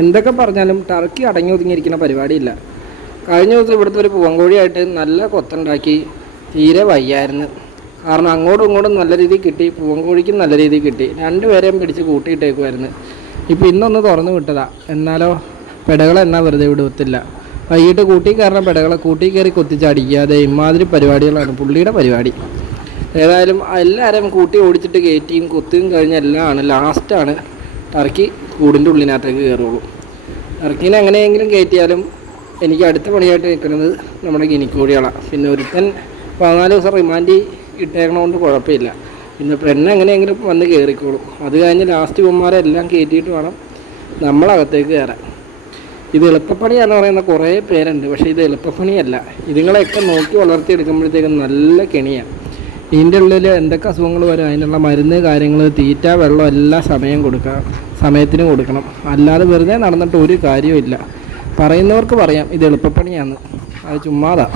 എന്തൊക്കെ പറഞ്ഞാലും ടർക്കി അടങ്ങി ഒതുങ്ങിയിരിക്കുന്ന പരിപാടിയില്ല. കഴിഞ്ഞ ദിവസം ഇവിടുത്തെ ഒരു പൂവൻകോഴിയായിട്ട് നല്ല കൊത്തുണ്ടാക്കി. തീരെ വയ്യായിരുന്നു. കാരണം അങ്ങോട്ടും ഇങ്ങോട്ടും നല്ല രീതിയിൽ കിട്ടി, പൂവൻകോഴിക്കും നല്ല രീതിയിൽ കിട്ടി. രണ്ടുപേരെയും പിടിച്ച് കൂട്ടിയിട്ടേക്കുമായിരുന്നു. ഇപ്പോൾ ഇന്നൊന്ന് തുറന്നു വിട്ടതാ. എന്നാലോ പെടകളെന്നാ വെറുതെ വിടത്തില്ല. വൈകിട്ട് കൂട്ടി കയറുന്ന പെടകളെ കൂട്ടി കയറി കൊത്തിച്ചടിക്കാതെ ഇമാതിരി പരിപാടികളാണ് പുള്ളിയുടെ പരിപാടി. ഏതായാലും എല്ലാവരും കൂട്ടി ഓടിച്ചിട്ട് കയറ്റിയും കൊത്തുകയും കഴിഞ്ഞ എല്ലാമാണ്. ലാസ്റ്റാണ് ടർക്കി കൂടിൻ്റെ ഉള്ളിനകത്തേക്ക് കയറുള്ളൂ. ടർക്കീനെ എങ്ങനെയെങ്കിലും കയറ്റിയാലും എനിക്ക് അടുത്ത പണിയായിട്ട് നിൽക്കുന്നത് നമ്മുടെ ഗിനിക്കോഴികളാണ്. പിന്നെ ഒരുത്തൻ 14 ദിവസം റിമാൻഡ് ഇട്ടേക്കണതുകൊണ്ട് കുഴപ്പമില്ല. പിന്നെ പെണ്ണ് എങ്ങനെയെങ്കിലും വന്ന് കയറിക്കോളും. അത് കഴിഞ്ഞ് ലാസ്റ്റ് ഇവന്മാരെ എല്ലാം കയറ്റിയിട്ട് വേണം നമ്മളകത്തേക്ക് കയറാൻ. ഇത് എളുപ്പപ്പണിയാണെന്ന് പറയുന്ന കുറേ പേരുണ്ട്. പക്ഷേ ഇത് എളുപ്പപ്പണിയല്ല. ഇതുങ്ങളെയൊക്കെ നോക്കി വളർത്തിയെടുക്കുമ്പോഴത്തേക്കും നല്ല കെണിയാണ്. ഇതിൻ്റെ ഉള്ളിൽ എന്തൊക്കെ അസുഖങ്ങൾ വരും, അതിനുള്ള മരുന്ന്, കാര്യങ്ങൾ, തീറ്റ, വെള്ളം എല്ലാം സമയത്തിന് കൊടുക്കണം. അല്ലാതെ വെറുതെ നടന്നിട്ട് ഒരു കാര്യവും ഇല്ല. പറയുന്നവർക്ക് പറയാം ഇത് എളുപ്പപ്പണിയാണെന്ന്. അത് ചുമ്മാതാ.